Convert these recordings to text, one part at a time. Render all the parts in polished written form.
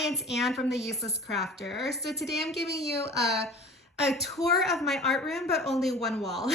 Hi, it's Anne from The Useless Crafter. So today I'm giving you a tour of my art room, but only one wall.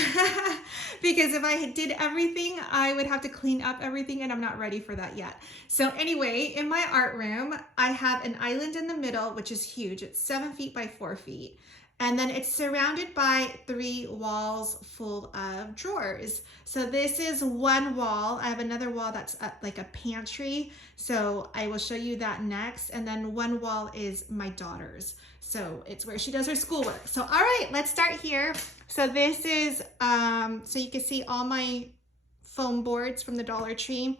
Because if I did everything, I would have to clean up everything and I'm not ready for that yet. So anyway, in my art room, I have an island in the middle, which is huge. It's 7 feet by 4 feet. And then it's surrounded by 3 walls full of drawers. So this is one wall. I have another wall that's like a pantry. So I will show you that next. And then one wall is my daughter's. So it's where she does her schoolwork. So all right, let's start here. So this is, so you can see all my foam boards from the Dollar Tree.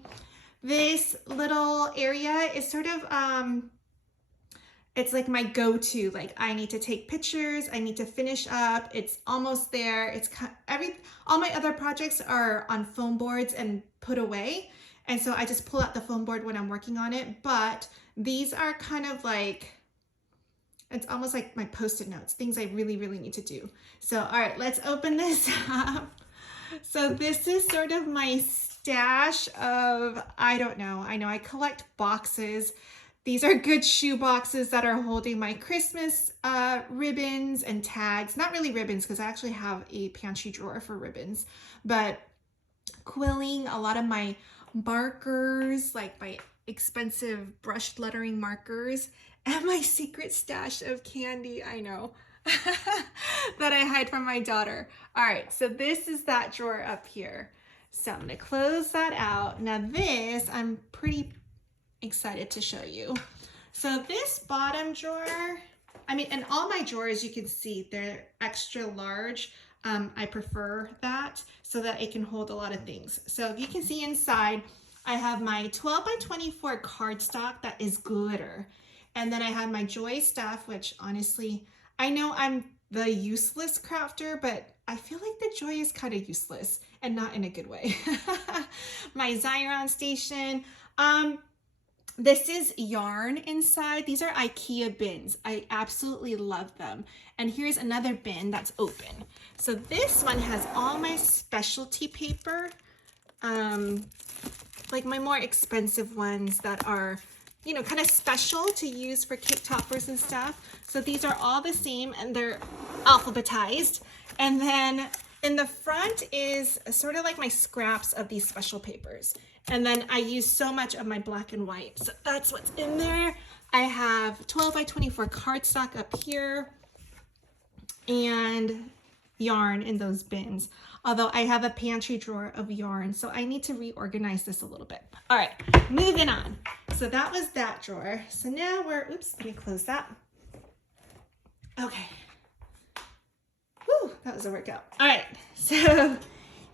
This little area is sort of, it's like my go-to, like I need to take pictures, I need to finish up, it's almost there. It's all my other projects are on foam boards and put away. And so I just pull out the foam board when I'm working on it. But these are kind of like, it's almost like my Post-it notes, things I really, really need to do. So, all right, let's open this up. So this is sort of my stash of, I don't know, I know I collect boxes. These are good shoe boxes that are holding my Christmas ribbons and tags. Not really ribbons because I actually have a pantry drawer for ribbons, but quilling, a lot of my markers, like my expensive brushed lettering markers, and my secret stash of candy, I know, that I hide from my daughter. All right, so this is that drawer up here. So I'm gonna close that out. Now this, I'm pretty excited to show you. So this bottom drawer, I mean, and all my drawers, you can see they're extra large. I prefer that so that it can hold a lot of things. So if you can see inside, I have my 12 by 24 cardstock that is glitter. And then I have my Joy stuff, which honestly, I know I'm the useless crafter, but I feel like the Joy is kind of useless and not in a good way. My Xyron station. This is yarn inside. These are IKEA bins. I absolutely love them. And here's another bin that's open. So this one has all my specialty paper, like my more expensive ones that are, you know, kind of special to use for cake toppers and stuff. So these are all the same and they're alphabetized. And then in the front is sort of like my scraps of these special papers. And then I use so much of my black and white. So that's what's in there. I have 12 by 24 cardstock up here and yarn in those bins. Although I have a pantry drawer of yarn, so I need to reorganize this a little bit. All right, moving on. So that was that drawer. So now we're, oops, let me close that. Okay. Whew, that was a workout. All right, so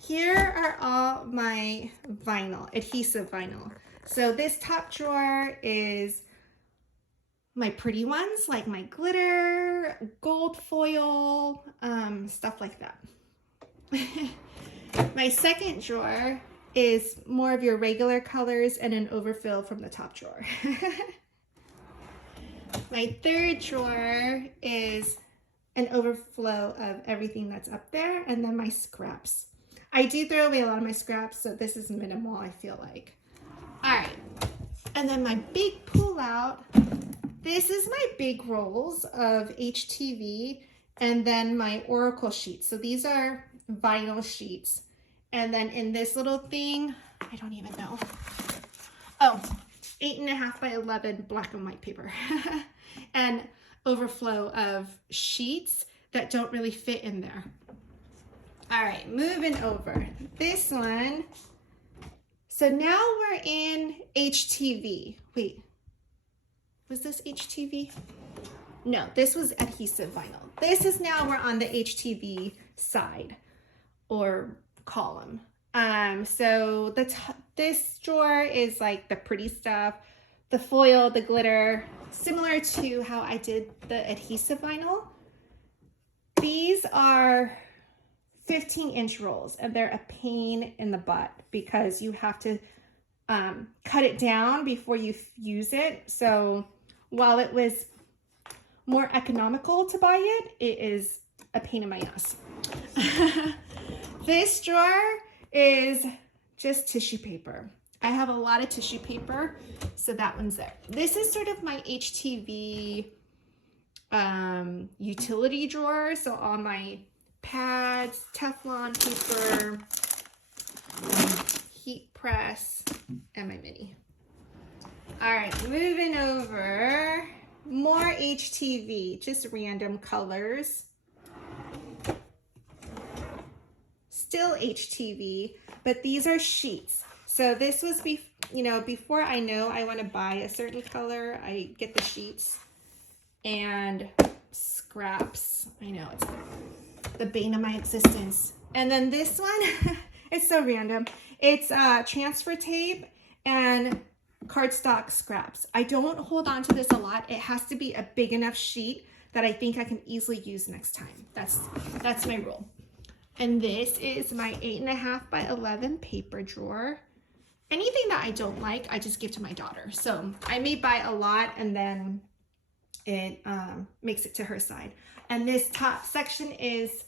here are all my vinyl, adhesive vinyl. So this top drawer is my pretty ones, like my glitter, gold foil, stuff like that. My second drawer is more of your regular colors and an overfill from the top drawer. My third drawer is an overflow of everything that's up there, and then my scraps. I do throw away a lot of my scraps, so this is minimal, I feel like. All right, and then my big pull out, this is my big rolls of HTV, and then my Oracle sheets. So these are vinyl sheets. And then in this little thing, I don't even know. Oh, 8.5 by 11 black and white paper. And overflow of sheets that don't really fit in there. All right, moving over. This one. So now we're in HTV. Wait, was this HTV? No, this was adhesive vinyl. This is now we're on the HTV side or column. So this drawer is like the pretty stuff, the foil, the glitter, similar to how I did the adhesive vinyl. These are 15-inch rolls and they're a pain in the butt because you have to cut it down before you use it. So while it was more economical to buy it, it is a pain in my ass. This drawer is just tissue paper. I have a lot of tissue paper, so that one's there. This is sort of my HTV utility drawer. So all my pads, Teflon paper, heat press, and my mini. All right, moving over. More HTV, just random colors. Still HTV, but these are sheets. So this was, before I know I want to buy a certain color, I get the sheets and scraps. I know, it's the bane of my existence. And then this one, it's so random. It's transfer tape and cardstock scraps. I don't hold on to this a lot. It has to be a big enough sheet that I think I can easily use next time. That's my rule. And this is my 8.5 by 11 paper drawer. Anything that I don't like, I just give to my daughter. So I may buy a lot and then it makes it to her side. And this top section is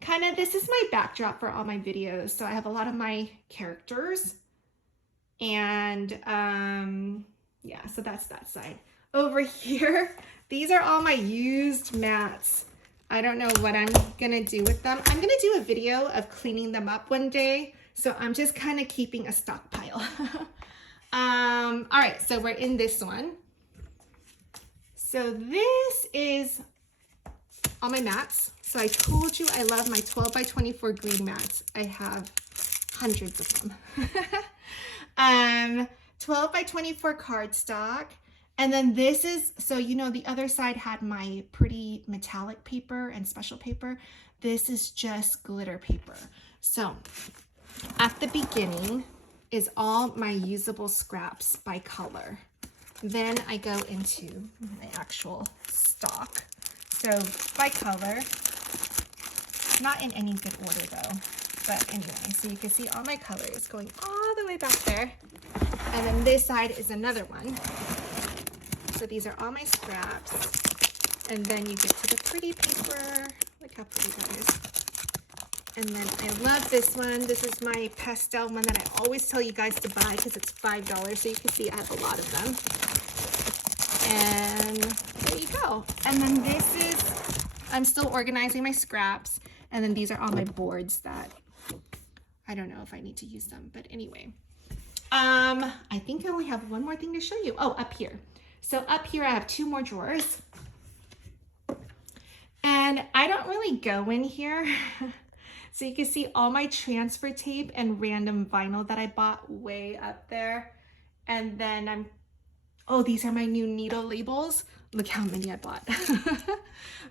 this is my backdrop for all my videos. So I have a lot of my characters. And yeah, so that's that side. Over here, these are all my used mats. I don't know what I'm gonna do with them. I'm gonna do a video of cleaning them up one day. So I'm just kind of keeping a stockpile. All right, so we're in this one. So this is all my mats. So I told you I love my 12 by 24 green mats. I have hundreds of them. 12 by 24 cardstock. And then this is, so the other side had my pretty metallic paper and special paper. This is just glitter paper. So at the beginning is all my usable scraps by color. Then I go into my actual stock. So by color, not in any good order though, but anyway, so you can see all my colors going all the way back there. And then this side is another one. So these are all my scraps. And then you get to the pretty paper. Look how pretty that is. And then I love this one. This is my pastel one that I always tell you guys to buy because it's $5. So you can see I have a lot of them. And there you go. And then this is, I'm still organizing my scraps. And then these are all my boards that I don't know if I need to use them. But anyway, I think I only have one more thing to show you. Oh, up here. So up here I have 2 more drawers. And I don't really go in here. So you can see all my transfer tape and random vinyl that I bought way up there. And then oh, these are my new needle labels. Look how many I bought.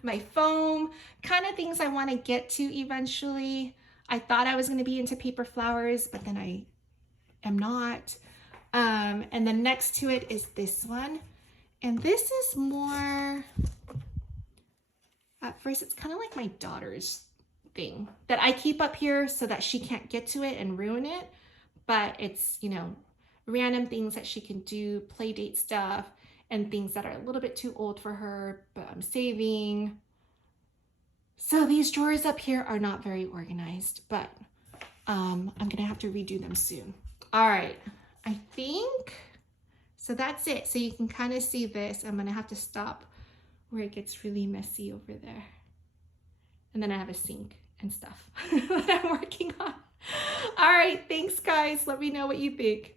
My foam, kind of things I want to get to eventually. I thought I was going to be into paper flowers, but then I am not. And then next to it is this one. And this is more, at first it's kind of like my daughter's thing that I keep up here so that she can't get to it and ruin it. But it's, random things that she can do, play date stuff, and things that are a little bit too old for her, but I'm saving. So these drawers up here are not very organized, but I'm gonna have to redo them soon. All right, I think, so that's it. So you can kind of see this. I'm gonna have to stop where it gets really messy over there. And then I have a sink and stuff that I'm working on. All right, thanks guys. Let me know what you think.